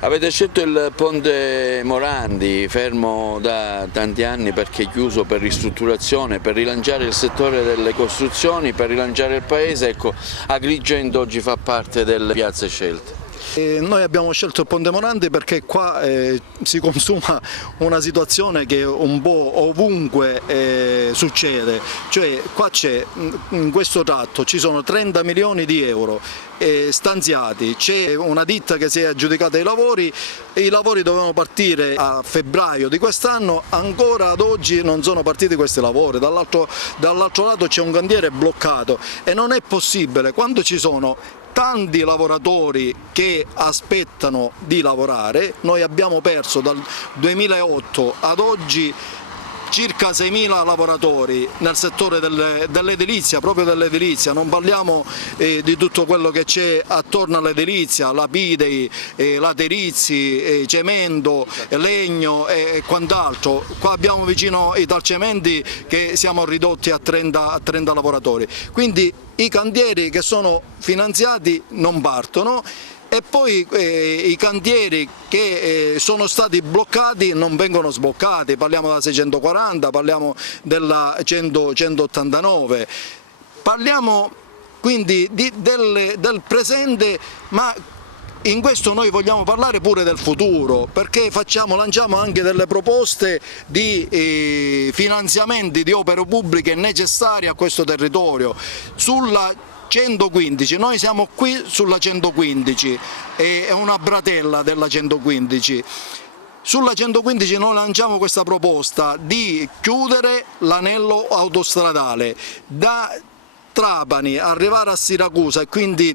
Avete scelto il ponte Morandi, fermo da tanti anni perché chiuso per ristrutturazione, per rilanciare il settore delle costruzioni, per rilanciare il paese. Ecco, Agrigento oggi fa parte delle piazze scelte. Noi abbiamo scelto il Ponte Morandi perché qua si consuma una situazione che un po' ovunque succede, cioè qua in questo tratto ci sono 30 milioni di euro stanziati, c'è una ditta che si è aggiudicata i lavori dovevano partire a febbraio di quest'anno, ancora ad oggi non sono partiti questi lavori, dall'altro lato c'è un cantiere bloccato e non è possibile quando ci sono tanti lavoratori che aspettano di lavorare. Noi abbiamo perso dal 2008 ad oggi circa 6.000 lavoratori nel settore dell'edilizia, proprio dell'edilizia, non parliamo di tutto quello che c'è attorno all'edilizia, lapidei, laterizi, cemento, legno e quant'altro. Qua abbiamo vicino i Talcementi che siamo ridotti a 30 lavoratori, quindi i cantieri che sono finanziati non partono. E poi i cantieri che sono stati bloccati non vengono sbloccati, parliamo della 640, parliamo della 189, parliamo quindi del presente, ma in questo noi vogliamo parlare pure del futuro, perché lanciamo anche delle proposte di finanziamenti di opere pubbliche necessarie a questo territorio. Sulla 115, noi siamo qui sulla 115, è una bratella della 115. Sulla 115 noi lanciamo questa proposta di chiudere l'anello autostradale da Trapani, arrivare a Siracusa e quindi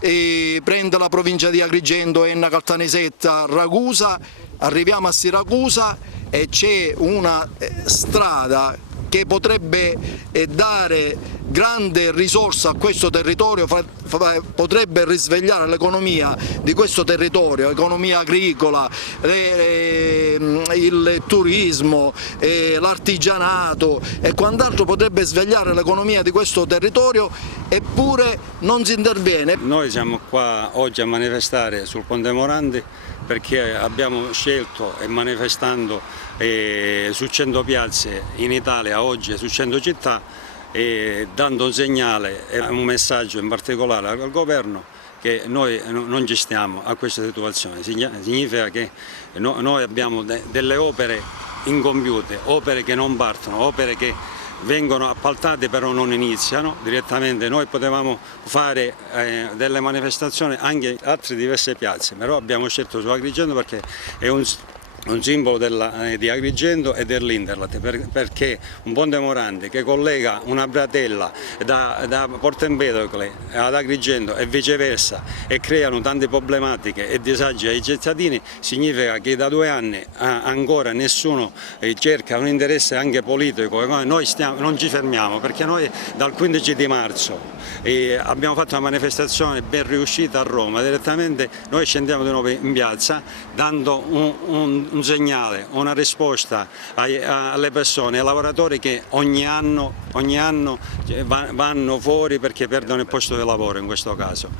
prende la provincia di Agrigento, Enna, Caltanissetta, Ragusa, arriviamo a Siracusa e c'è una strada che potrebbe dare grande risorsa a questo territorio, potrebbe risvegliare l'economia di questo territorio, l'economia agricola, il turismo, l'artigianato e quant'altro, potrebbe svegliare l'economia di questo territorio, eppure non si interviene. Noi siamo qua oggi a manifestare sul Ponte Morandi perché abbiamo scelto e manifestando su 100 piazze in Italia oggi, su 100 città, dando un segnale e un messaggio in particolare al governo che noi non ci stiamo a questa situazione. Significa che noi abbiamo delle opere incompiute, opere che non partono, opere che vengono appaltate però non iniziano direttamente. Noi potevamo fare delle manifestazioni anche in altre diverse piazze, però abbiamo scelto su Agrigento perché è un simbolo di Agrigento e dell'Interland, perché un ponte Morandi che collega una bretella da Porto Empedocle ad Agrigento e viceversa e creano tante problematiche e disagi ai cittadini, significa che da 2 anni ancora nessuno cerca un interesse anche politico. Noi non ci fermiamo perché noi dal 15 di marzo abbiamo fatto una manifestazione ben riuscita a Roma, direttamente noi scendiamo di nuovo in piazza dando un segnale, una risposta alle persone, ai lavoratori che ogni anno vanno fuori perché perdono il posto di lavoro in questo caso.